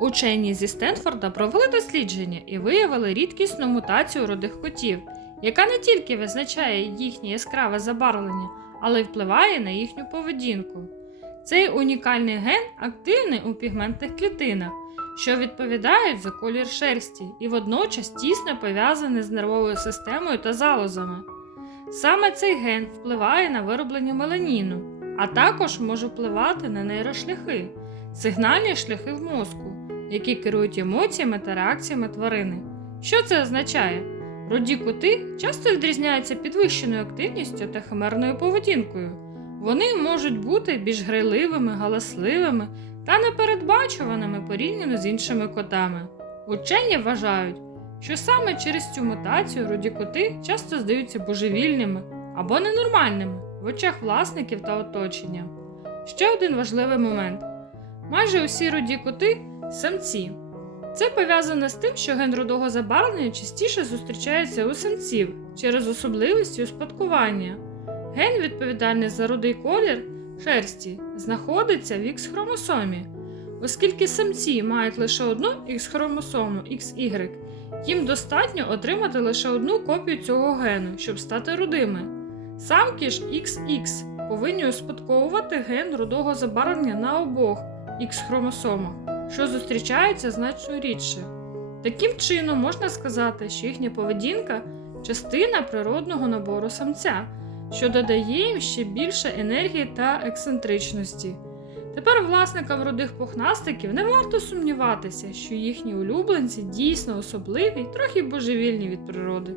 Учені зі Стенфорда провели дослідження і виявили рідкісну мутацію рудих котів, яка не тільки визначає їхнє яскраве забарвлення, але й впливає на їхню поведінку. Цей унікальний ген активний у пігментних клітинах, що відповідають за колір шерсті і водночас тісно пов'язаний з нервовою системою та залозами. Саме цей ген впливає на вироблення меланіну, а також може впливати на нейрошляхи, сигнальні шляхи в мозку, які керують емоціями та реакціями тварини. Що це означає? Руді коти часто відрізняються підвищеною активністю та химерною поведінкою. Вони можуть бути більш грайливими, галасливими та непередбачуваними порівняно з іншими котами. Учені вважають, що саме через цю мутацію руді коти часто здаються божевільними або ненормальними в очах власників та оточення. Ще один важливий момент: майже усі руді коти самці. Це пов'язано з тим, що ген рудого забарвлення частіше зустрічається у самців через особливості успадкування. Ген, відповідальний за рудий колір шерсті, знаходиться в Х-хромосомі. Оскільки самці мають лише одну Х-хромосому XY, їм достатньо отримати лише одну копію цього гену, щоб стати рудими. Самки ж XX повинні успадковувати ген рудого забарвлення на обох Х-хромосомах, що зустрічаються значно рідше. Таким чином можна сказати, що їхня поведінка частина природного набору самця, що додає їм ще більше енергії та ексцентричності. Тепер власникам рудих пухнастиків не варто сумніватися, що їхні улюбленці дійсно особливі й трохи божевільні від природи.